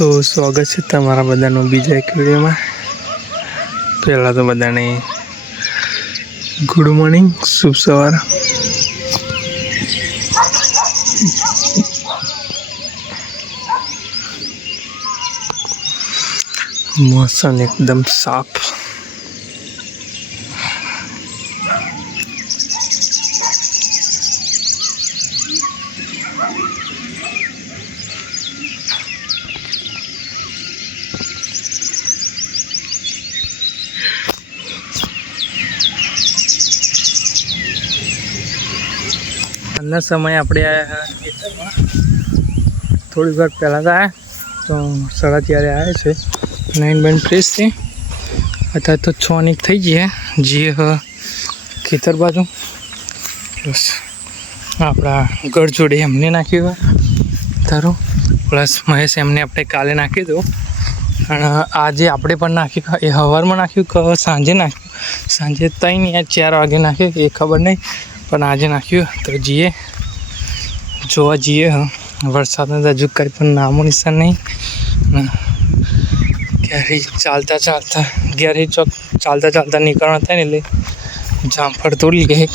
તો સ્વાગત છે તમારા બધાનું બીજા એક વિડીયોમાં। પહેલાં તો બધાને ગુડ મોર્નિંગ, શુભ સવાર। मौसम एकदम साफ। हालना समय अपने आया खेतરમાં थोड़ी વાર पहला तो आया तो 4:30 आए थे। नाइन बेन फ्रेश थे अत्यार तो 6 थी गई जी खेतर बाजू बस अपना गढ़ जोड़े एमने नाख्यु तारू प्लस महेश एमने अपने काले नाखी दो आज आपणे पण नाखी ए हवार में नाख्यु सांजे नाख्यु सांजे 3 या 4 वागे नाखे ए खबर नहीं पण आज नाख्यु। तो जीए जोवा जीए वरसाद हजू कहीं पण नामो निशान नहीं। क्यारे चालता चालता ग्यारे चौक चालता चालता निकलना था ने जामफळ तोड़ी गए।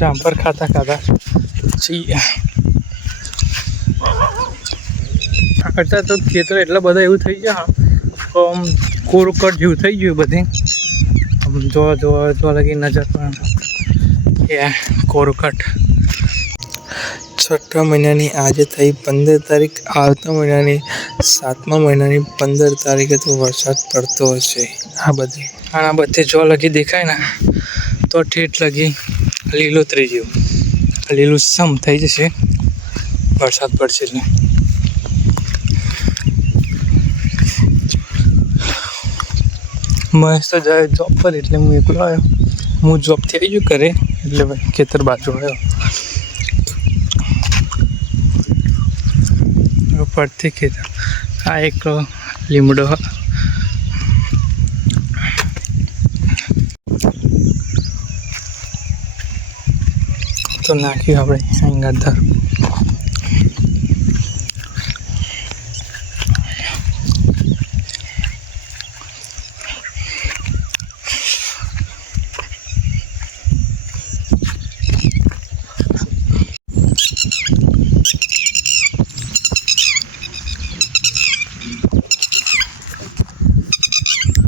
जामफळ खाता खाता चाहिए अत्यार तो खेतर एटला बधा एवं थई गया आम कोरकट जेवुं थई गयुं बधे आम जोवा जोवा जोवा लगी नजर पण कोरकट। 6ठा महीना आज थी 15 तारीख आवता महीना 7मा महीना 15 तारीखे तो वरसाद पड़तो हे। आ बधे जो लगी देखाय ना तो ठेठ लगी लीलोतरी जेवुं लीलुंछम थई जशे वरसाद पड़शे એટલે। महेश तो जाए जॉब पर એટલે હું એકલો આવ્યો। હું जॉब थी आई गयो घरे એટલે खेतर बाजू આવ્યો। पड़ती खेतर आ एक લીમડો तो नाख्યું આપણે એંગાધર।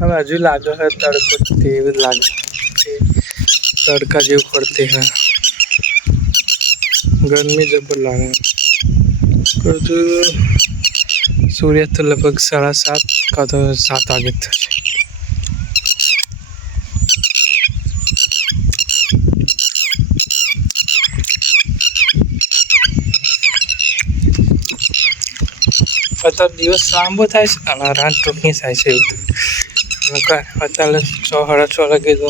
હવે હજુ લાગે है तड़को तेव लागे तड़का जो पड़ते हैं गर्मी जबर लागे। तो सूर्य तो लगभग 7:30 का तो 7 आगे थे। अत्यार दिवस लांबो थाय छे अने रात टूंकी थाय छे। अत्यारे 6:30 लगे तो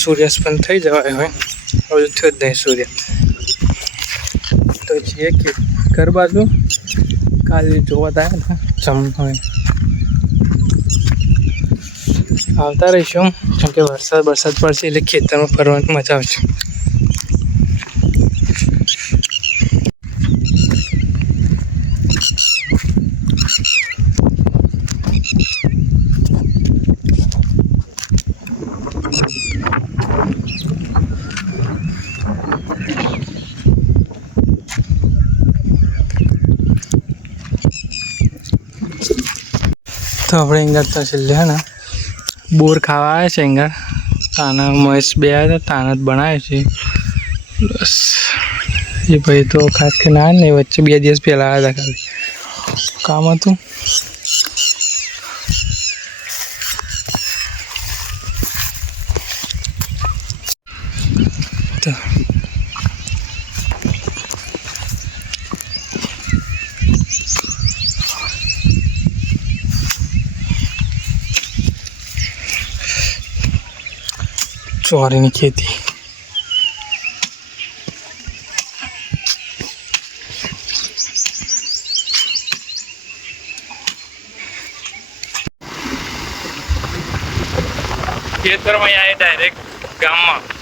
सूर्यास्त पण थई जवाय होय हजू थयो ज नहीं सूर्य। तो जे के घर बाजू काले जोवा था जम आवता रहीशुं केम के वरसाद वरसाद पड़शे એટલે ખેતરમાં ફરવાની મજા આવશે। तो अपने एंगार तो छेल्ले है ना बोर खावा आए छे एंगार ताना महेश बे आया था ताना बनाए छे बस। ये भाई तो खास के ना नहीं वच्चे 2 दिवस पहला आया था खाली काम हतुं। तो ચોરીની ખેતી ખેતરમાં આવીએ ડાયરેક્ટ ગામમાં।